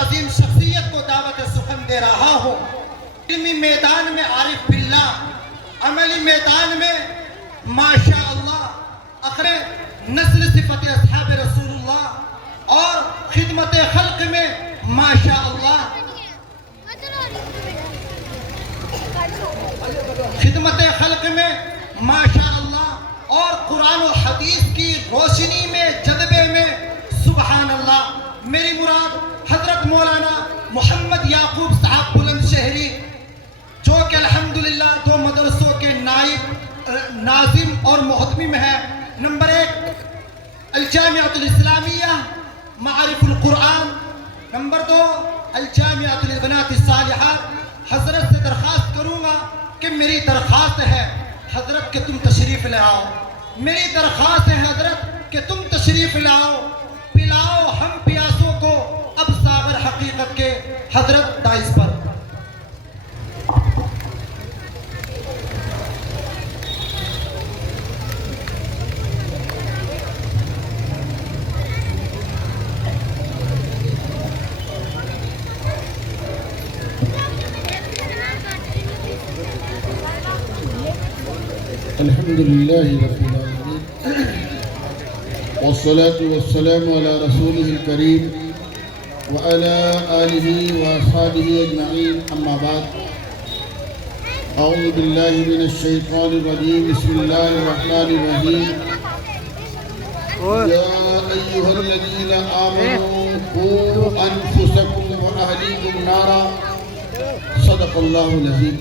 عظیم شخصیت کو دعوت سخن دے رہا ہوں۔ علمی میدان میں عارف باللہ، عملی میدان میں ماشاء اللہ اخر نسل صفت اصحاب رسول اللہ، اور خدمت خلق میں ماشاء اللہ خدمت خلق میں ماشاء اللہ، اور قرآن و حدیث کی روشنی میں جذبے میں سبحان اللہ۔ میری مراد حضرت مولانا محمد یعقوب صاحب بلند شہری، جو کہ الحمدللہ 2 مدرسوں کے نائب ناظم اور محتمم ہے۔ نمبر 1 الجامعۃ الاسلامیہ معارف القرآن، نمبر 2 الجامعۃ للبنات الصالحات۔ حضرت سے درخواست کروں گا کہ میری درخواست ہے حضرت کہ تم تشریف لے آؤ، میری درخواست ہے حضرت کہ تم تشریف لاؤ، پلاؤ ہم پیاسوں کو اب ساغر حقیقت کے حضرت دائز پر۔ الحمد لله رب العالمين والصلاة والسلام على رسوله الكريم وعلى آله وأصحابه أجمعين، أما بعد، أعوذ بالله من الشيطان الرجيم، بسم الله الرحمن الرحيم، يا أيها الذين آمنوا قوا أنفسكم وأهليكم نارا، صدق الله العظيم۔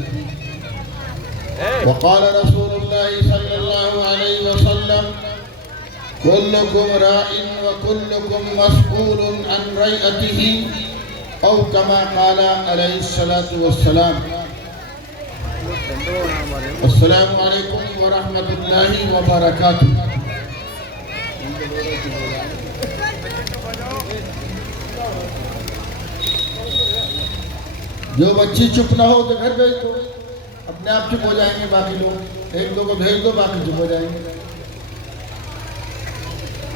وقال رسول الله صلى الله عليه وسلم: كلكم راع وكلكم مسؤول عن رعيته، أو كما قال عليه الصلاة والسلام۔ السلام عليكم ورحمة الله وبركاته۔ جو بچی چپ نہ ہو تو گھر بھیج دو، اپنے آپ چپ ہو جائیں گے، باقی لوگ 1-2 کو بھیج دو، باقی چپ ہو جائیں گے۔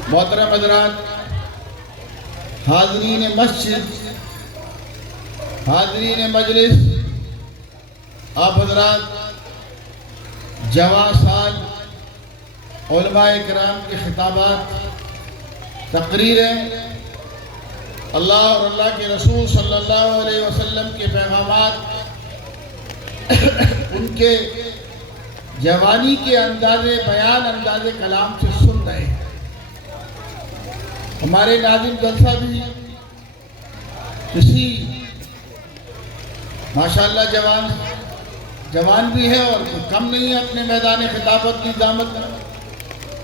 محترم حضرات، حاضرین مسجد، حاضرین مجلس، آپ حضرات جوان سال علماء کرام کے خطابات، تقریریں، اللہ اور اللہ کے رسول صلی اللہ علیہ وسلم کے پیغامات، ان کے جوانی کے انداز بیان، انداز کلام سے سن رہے ہیں۔ ہمارے ناظم جلسہ بھی کسی ماشاءاللہ جوان بھی ہے اور کم نہیں ہے اپنے میدان خطابت کی زحمت میں۔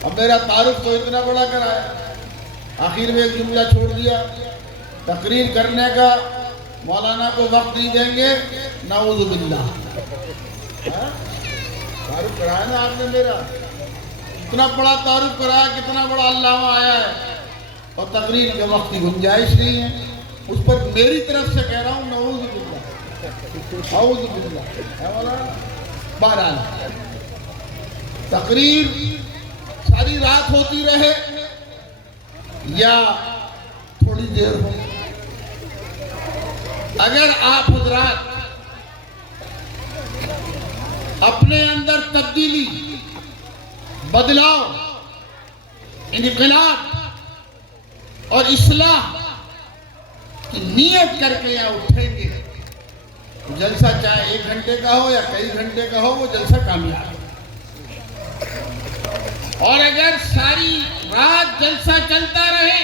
اب میرا تعارف تو اتنا بڑا کرایا، آخر میں ایک جملہ چھوڑ دیا، تقریر کرنے کا مولانا کو وقت نہیں دیں گے، نعوذ باللہ۔ تعارف کرایا نا آپ نے میرا، اتنا بڑا تعارف کرایا، کتنا بڑا علامہ آیا ہے، اور تقریر کے وقت کی گنجائش نہیں ہے۔ اس پر میری طرف سے کہہ رہا ہوں نعوذ باللہ، اعوذ باللہ۔ ہے مولانا؟ بہرحال تقریر ساری رات ہوتی رہے یا تھوڑی دیر ہو، اگر آپ حضرات اپنے اندر تبدیلی، بدلاؤ، انقلاب اور اصلاح کی نیت کر کے یہاں اٹھیں گے، جلسہ چاہے 1 گھنٹے کا ہو یا کئی گھنٹے کا ہو، وہ جلسہ کامیاب ہے۔ اور اگر ساری رات جلسہ چلتا رہے،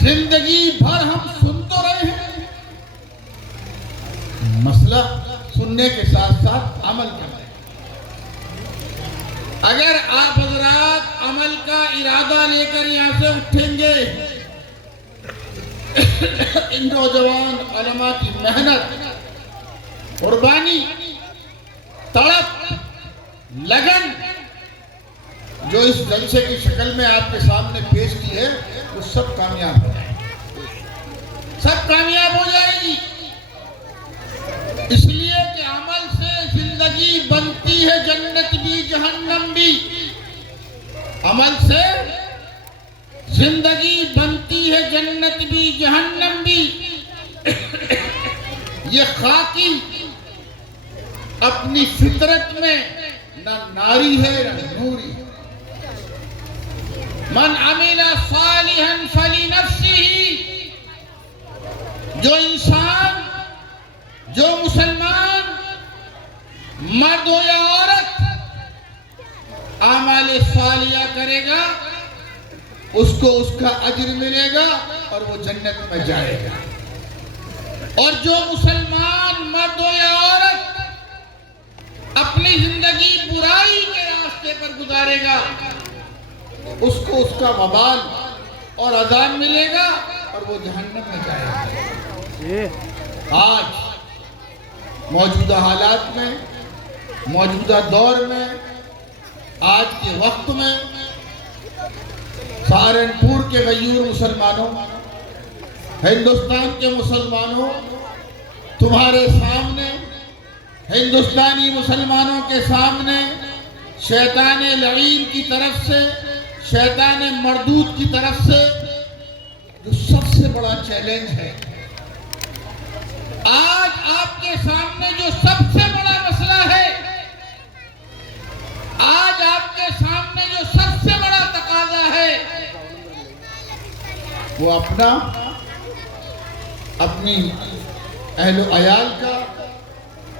زندگی بھر ہم سن تو رہے ہیں، مسئلہ سننے کے ساتھ ساتھ عمل کر رہے ہیں۔ اگر آپ حضرات عمل کا ارادہ لے کر یہاں سے اٹھیں گے، ان نوجوان علماء کی محنت، قربانی، تڑپ، لگن جو اس جلسے کی شکل میں آپ کے سامنے پیش کی ہے، وہ سب کامیاب ہو جائے گی، سب کامیاب ہو جائے گی۔ اس لیے کہ عمل سے زندگی بنتی ہے، جنت بھی جہنم بھی۔ عمل سے زندگی بنتی ہے، جنت بھی جہنم بھی یہ خاکی اپنی فطرت میں نہ ناری ہے نہ نوری. من عمل صالحا فلنفسه، جو انسان، جو مسلمان مرد ہو یا عورت اعمال صالحہ کرے گا اس کو اس کا اجر ملے گا اور وہ جنت میں جائے گا. اور جو مسلمان مرد ہو یا عورت اپنی زندگی برائی کے راستے پر گزارے گا اس کو اس کا وبال اور عذاب ملے گا اور وہ جہنم میں جائے گا. آج موجودہ حالات میں، موجودہ دور میں، آج کے وقت میں سہارنپور کے غیور مسلمانوں، ہندوستان کے مسلمانوں، تمہارے سامنے، ہندوستانی مسلمانوں کے سامنے شیطان لعین کی طرف سے، شیطان مردود کی طرف سے جو سب سے بڑا چیلنج ہے، آج آپ کے سامنے جو سب سے بڑا مسئلہ ہے، آج آپ کے سامنے جو سب سے بڑا تقاضا ہے، وہ اپنی اہل و عیال کا،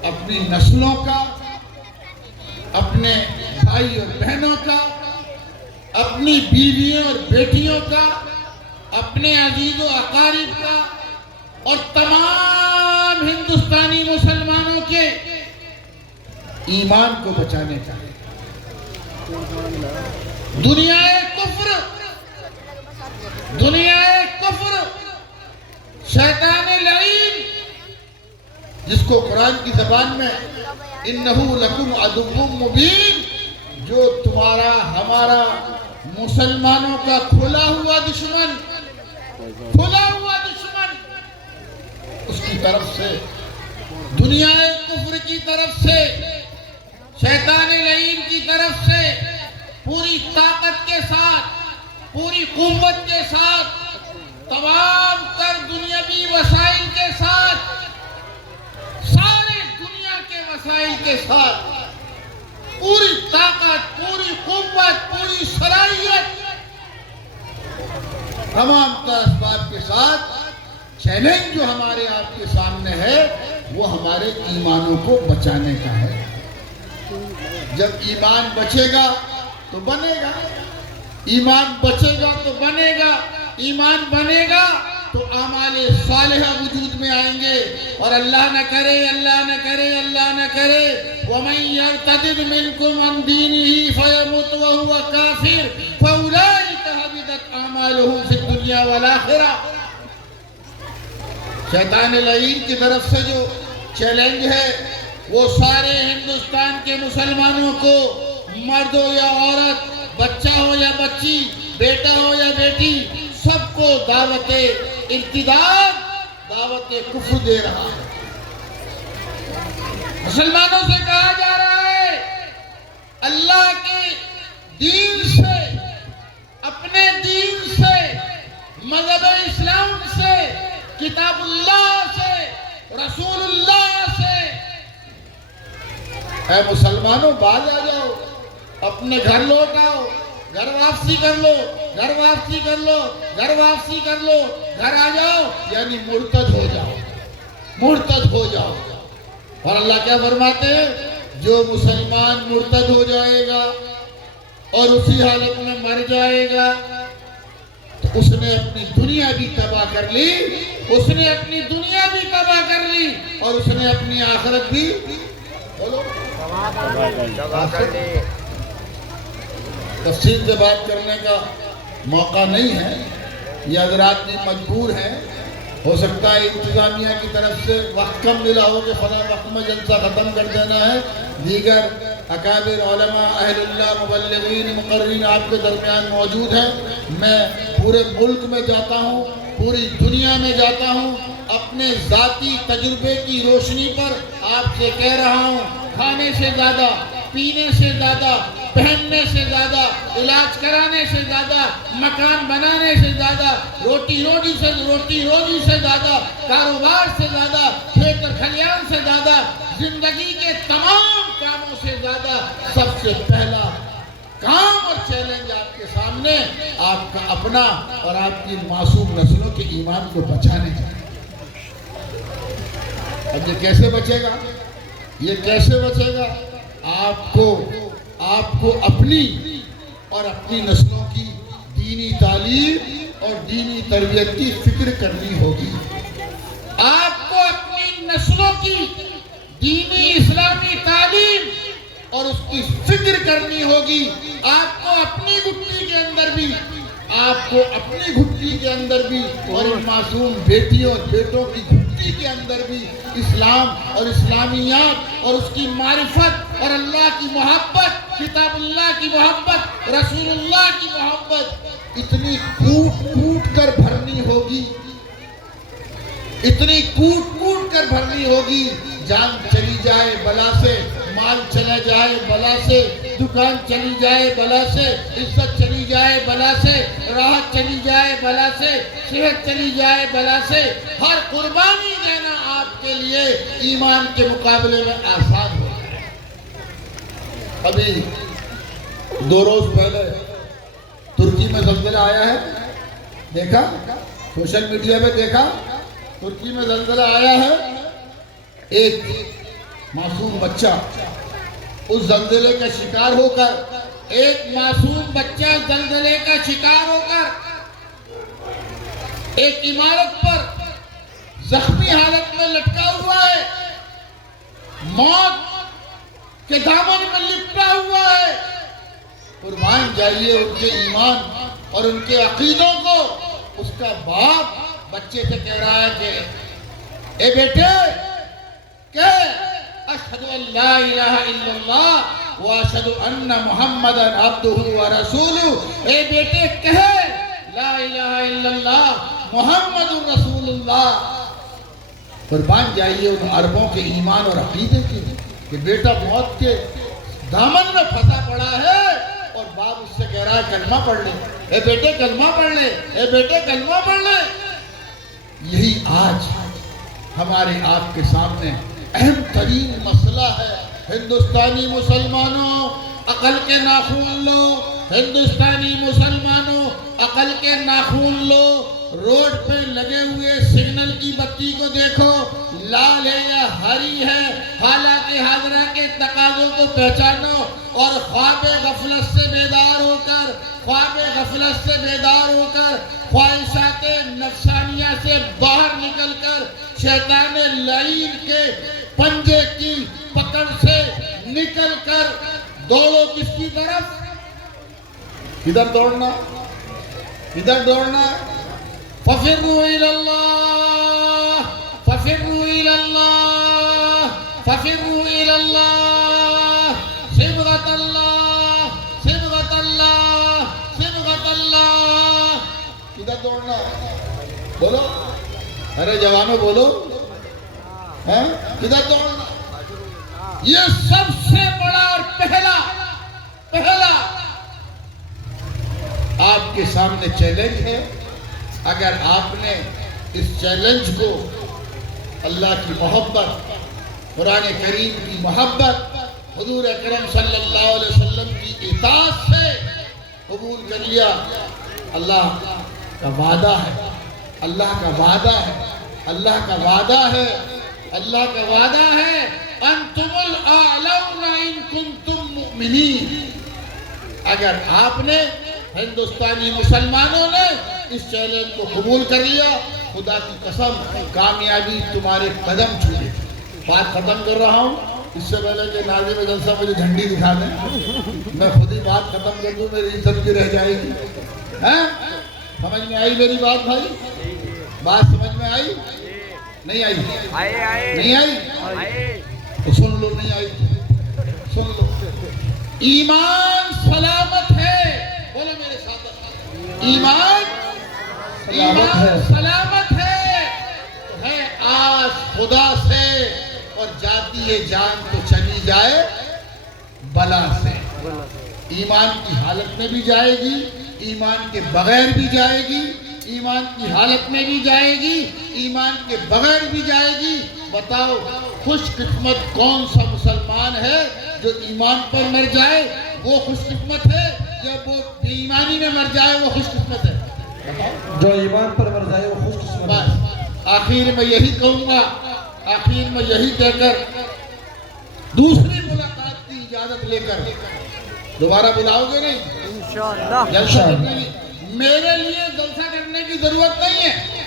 اپنی نسلوں کا، اپنے بھائی اور بہنوں کا، اپنی بیویوں اور بیٹیوں کا، اپنے عزیز و اقارب کا اور تمام ہندوستانی مسلمانوں کے ایمان کو بچانے کا. دنیا کفر، شیطان لعین، جس کو قرآن کی زبان میں اِنَّهُ لَكُمْ عَدُوٌّ مُبِينٌ، جو تمہارا، ہمارا، مسلمانوں کا کھلا ہوا دشمن، اس کی طرف سے، دنیا کفر کی طرف سے، شیطان لعین کی طرف سے پوری طاقت کے ساتھ، پوری قوت کے ساتھ، تمام تر دنیاوی وسائل کے ساتھ، سارے دنیا کے وسائل کے ساتھ، پوری طاقت، پوری قوت، پوری صلاحیت، تمام تر اسباب کے ساتھ چیلنج جو ہمارے آپ کے سامنے ہے وہ ہمارے ایمانوں کو بچانے کا ہے. جب ایمان بچے گا تو بنے گا، ایمان بچے گا تو بنے گا، ایمان بنے گا تو اعمال صالحہ وجود میں آئیں گے. اور اللہ نہ کرے، اللہ نہ کرے، اللہ نہ کرے، وَمَن يَرْتَدِدْ مِنْكُمْ عَنْ دِينِهِ فَيَمُتْ وَهُوَ كَافِرٌ فَأُولَئِكَ حَبِطَتْ أَعْمَالُهُمْ فِي الدُّنْيَا وَالْآخِرَةِ. شیطان لعین کی طرف سے جو چیلنج ہے وہ سارے ہندوستان کے مسلمانوں کو، مرد ہو یا عورت، بچہ ہو یا بچی، بیٹا ہو یا بیٹی، سب کو دعوت ارتداد، دعوت کفر دے رہا ہے. مسلمانوں سے کہا جا رہا ہے اللہ کے دین سے، اپنے دین سے، مذہب اسلام سے، کتاب اللہ سے، رسول اللہ سے، اے مسلمانوں باز آ جاؤ، اپنے گھر لوٹ آؤ، گھر واپسی کر لو، گھر واپسی کر لو، گھر واپسی کر لو، گھر آ جاؤ، یعنی مرتد ہو جاؤ، مرتد ہو جاؤ. اور اللہ کیا فرماتے ہیں؟ جو مسلمان مرتد ہو جائے گا اور اسی حالت میں مر جائے گا تو اس نے اپنی دنیا بھی تباہ کر لی، اس نے اپنی دنیا بھی تباہ کر لی اور اس نے اپنی آخرت بھی تفصیل سے بات کرنے کا موقع نہیں ہے. یہ حضرات بھی مجبور ہیں، ہو سکتا ہے انتظامیہ کی طرف سے وقت کم ملا ہو کہ فلاں وقت میں جلسہ ختم کر دینا ہے. دیگر اکابر علماء، اہل اللہ، مبلغین، مقررین آپ کے درمیان موجود ہیں. میں پورے ملک میں جاتا ہوں، پوری دنیا میں جاتا ہوں، اپنے ذاتی تجربے کی روشنی پر آپ سے کہہ رہا ہوں، کھانے سے زیادہ، پینے سے زیادہ، پہننے سے زیادہ، علاج کرانے سے زیادہ، مکان بنانے سے زیادہ، روٹی روزی سے زیادہ، کاروبار سے زیادہ، کھیت اور کھلیان سے زیادہ، زندگی کے تمام کاموں سے زیادہ سب سے پہلا کام اور چیلنج آپ کے سامنے آپ کا اپنا اور آپ کی معصوم نسلوں کے ایمان کو بچانے کا۔ اب یہ کیسے بچے گا؟ یہ کیسے بچے گا؟ آپ کو اپنی اور اپنی نسلوں کی دینی تعلیم اور دینی تربیت کی فکر کرنی ہوگی۔ آپ کو اپنی نسلوں کی دینی اسلامی تعلیم اور اس کی فکر کرنی ہوگی۔ آپ کو اپنی گھٹی کے اندر بھی اور ان معصوم بیٹیوں اور بیٹوں کی گھٹی کے اندر بھی اسلام اور اسلامیات اور اس کی معرفت اور اللہ کی محبت، کتاب اللہ کی محبت، رسول اللہ کی محبت اتنی کوٹ کر بھرنی ہوگی، اتنی کوٹ کر بھرنی ہوگی، جان چلی جائے بلا سے، مال چلا جائے بلا سے، دکان چلی جائے بلا سے، عزت چلی جائے بلا سے، راحت چلی جائے بلا سے، صحت چلی جائے بلا سے، ہر قربانی دینا آپ کے لیے ایمان کے مقابلے میں آسان ہو جائے۔ ابھی 2 روز پہلے ترکی میں زلزلہ آیا ہے، دیکھا؟ سوشل میڈیا پہ دیکھا؟ ترکی میں زلزلہ آیا ہے، ایک معصوم بچہ اس زلزلے کا شکار ہو کر، ایک معصوم بچہ زلزلے کا شکار ہو کر ایک عمارت پر زخمی حالت میں لٹکا ہوا ہے، موت کے دامن میں لپٹا ہوا ہے۔ قربان جائیے ان کے ایمان اور ان کے عقیدوں کو۔ اس کا باپ بچے سے کہہ رہا ہے کہ اے بیٹے کہ اشہد ان لا الہ الا اللہ واشہد ان محمد عبدہ ورسولہ، اے بیٹے کہے لا الہ الا اللہ محمد رسول اللہ۔ قربان جائیے ان عربوں کے ایمان اور عقیدے کی کہ بیٹا موت کے دامن میں پھنسا پڑا ہے اور باپ اس سے کہہ رہا ہے کلمہ پڑھ لے، اے بیٹے کلمہ پڑھ لے، اے بیٹے کلمہ پڑھ لے۔ یہی آج ہمارے آپ کے سامنے اہم ترین مسئلہ ہے۔ ہندوستانی مسلمانوں عقل کے ناخون لو، ہندوستانی مسلمانوں عقل کے ناخون لو، روڈ پہ لگے ہوئے سگنل کی بتی کو دیکھو، لال ہے یا ہری ہے، حالات حاضرہ کے تقاضوں کو پہچانو اور خواب غفلت سے بیدار ہو کر خواہشات نفسانیہ سے باہر نکل کر شیطان لعین کے پنجے کی پکڑ سے نکل کر دوڑو۔ کس کی طرف؟ کدھر دوڑنا؟ کدھر دوڑنا؟ ففروا الى اللہ، ففروا الى اللہ، ففروا الى اللہ، صبغۃ اللہ، صبغۃ اللہ، صبغۃ اللہ۔ کدھر دوڑنا؟ بولو، ارے جوانوں بولو، کدھر دوڑنا؟ یہ سب سے بڑا اور پہلا آپ کے سامنے چیلنج ہے۔ اگر آپ نے اس چیلنج کو اللہ کی محبت، قرآن کریم کی محبت، حضور اکرم صلی اللہ علیہ وسلم کی اطاعت سے قبول کر لیا، اللہ کا وعدہ ہے، اللہ کا وعدہ ہے، اللہ کا وعدہ ہے، اللہ کا وعدہ ہے، انتم الاعلون ان کنتم مؤمنین۔ اگر آپ نے، ہندوستانی مسلمانوں نے اس چیلنج کو قبول کر لیا، خدا کی قسم کامیابی تمہارے قدم چھوئے۔ بات ختم کر رہا ہوں، اس سے پہلے کہ ناظم جلسہ مجھے جھنڈی دکھا دیں، میں خود ہی بات ختم کر دوں، میری عزت بھی رہ جائے گی۔ سمجھ میں آئی میری بات بھائی؟ بات سمجھ میں آئی؟ نہیں آئی؟ نہیں آئی؟ تو سن لو، نہیں آئی سن لو۔ ایمان سلامت ہے، بولو میرے ساتھ، ایمان سلامت ہے، تو ہے آس خدا سے، اور جاتی ہے جان تو چلی جائے بلا سے۔ ایمان کی حالت میں بھی جائے گی، ایمان کے بغیر بھی جائے گی، ایمان کی حالت میں بھی جائے گی، ایمان کے بغیر بھی جائے گی۔ بتاؤ خوش قسمت کون سا مسلمان ہے جو ایمان پر مر جائے وہ خوش قسمت ہے، یا وہ بے ایمانی میں مر جائے وہ خوش قسمت ہے؟ جو ایمان پر مر جائے وہ خوش قسمت ہے۔ بس آخر میں یہی کہوں گا، آخر میں یہی کہہ کر دوسری ملاقات کی اجازت لے کر، دوبارہ بلاؤ گے نہیں؟ انشاءاللہ جلسہ کرنے کی، میرے لیے جلسہ کرنے کی ضرورت نہیں ہے،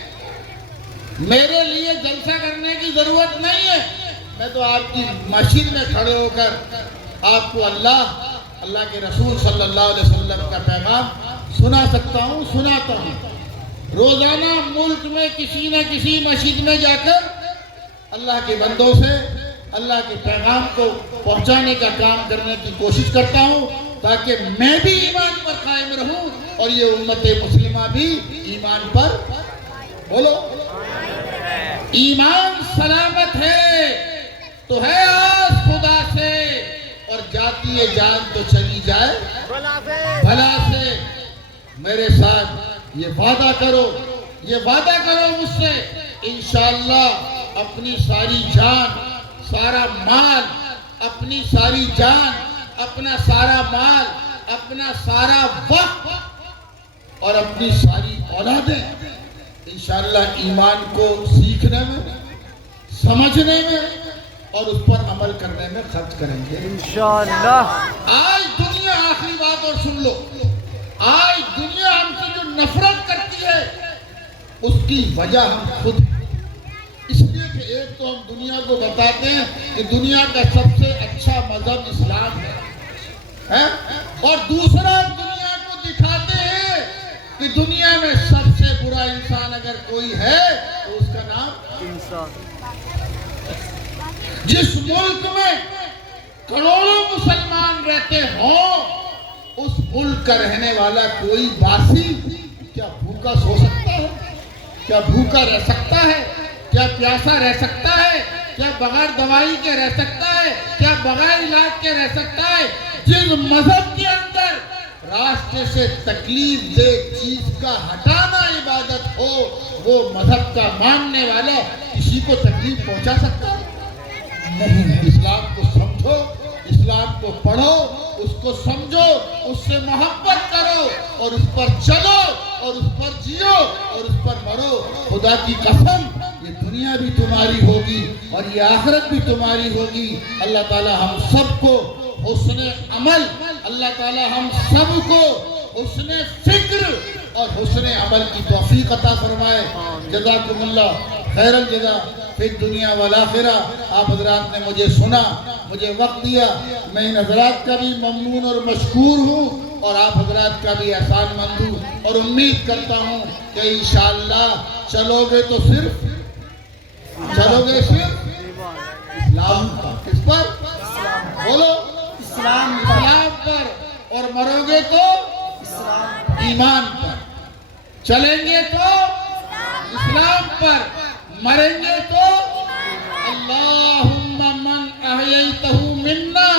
میرے لیے جلسہ کرنے کی ضرورت نہیں ہے۔ میں تو آپ کی مسجد میں کھڑے ہو کر آپ کو اللہ کے رسول صلی اللہ علیہ وسلم کا پیغام سنا سکتا ہوں، سناتا ہوں۔ روزانہ ملک میں کسی نہ کسی مسجد میں جا کر اللہ کے بندوں سے اللہ کے پیغام کو پہنچانے کا کام کرنے کی کوشش کرتا ہوں، تاکہ میں بھی ایمان پر قائم رہوں اور یہ امت مسلمہ بھی ایمان پر، بولو، ایمان سلامت ہے تو ہے آس خدا سے، اور جاتی ہے جان تو چلی جائے بھلا سے۔ میرے ساتھ یہ وعدہ کرو، یہ وعدہ کرو مجھ سے، انشاءاللہ اپنی ساری جان، سارا مال، اپنی ساری جان، اپنا سارا مال، اپنا سارا وقت اور اپنی ساری اولادیں انشاءاللہ ایمان کو سیکھنے میں، سمجھنے میں اور اس پر عمل کرنے میں خرچ کریں گے انشاءاللہ۔ آج دنیا، آخری بات اور سن لو، آج دنیا ہم سے جو نفرت کرتی ہے اس کی وجہ ہم خود ہیں۔ اس لیے کہ ایک تو ہم دنیا کو بتاتے ہیں کہ دنیا کا سب سے اچھا مذہب اسلام ہے، اور دوسرا ہم دنیا کو دکھاتے ہیں کہ دنیا میں سب سے برا انسان اگر کوئی ہے تو اس کا نام انسان۔ جس ملک میں کروڑوں مسلمان رہتے ہوں اس ملک کا رہنے والا کوئی باسی کیا بھوکا سو سکتا ہے؟ کیا بھوکا رہ سکتا ہے؟ کیا پیاسا رہ سکتا ہے؟ کیا بغیر دوائی کے رہ سکتا ہے؟ کیا بغیر علاج کے رہ سکتا ہے؟ جس مذہب کے اندر راستے سے تکلیف دہ چیز کا ہٹانا عبادت ہو، وہ مذہب کا ماننے والا کسی کو تکلیف پہنچا سکتا ہے؟ نہیں۔ اسلام کو سمجھو، اسلام کو پڑھو، اس کو سمجھو، اس سے محبت کرو اور اس پر چلو اور اس پر جیو اور اس پر مرو۔ خدا کی قسم یہ دنیا بھی تمہاری ہوگی اور یہ آخرت بھی تمہاری ہوگی۔ اللہ تعالی ہم سب کو حسن عمل، اللہ تعالی ہم سب کو حسن فکر اور حسن عمل کی توفیق عطا فرمائے۔ جزاکم اللہ خیر الجزا فی الدنیا والآخرہ۔ آپ حضرات نے مجھے سنا، مجھے وقت دیا، میں ان حضرات کا بھی ممنون اور مشکور ہوں اور آپ حضرات کا بھی احسان مند ہوں، اور امید کرتا ہوں کہ انشاءاللہ چلو گے تو صرف اسلام پر، کس پر؟ بولو، اسلام پر، اور مرو گے تو ایمان پر، چلیں گے تو اسلام پر، مریں گے تو اللہم من احییتہ منا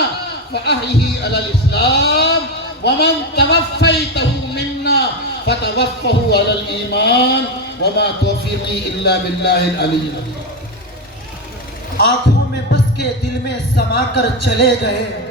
فاحیہ علی الاسلام ومن توفیتہ منا فتوفہ علی الایمان وما توفیقی الا باللہ العلی العظیم۔ آنکھوں میں بس کے دل میں سما کر چلے گئے،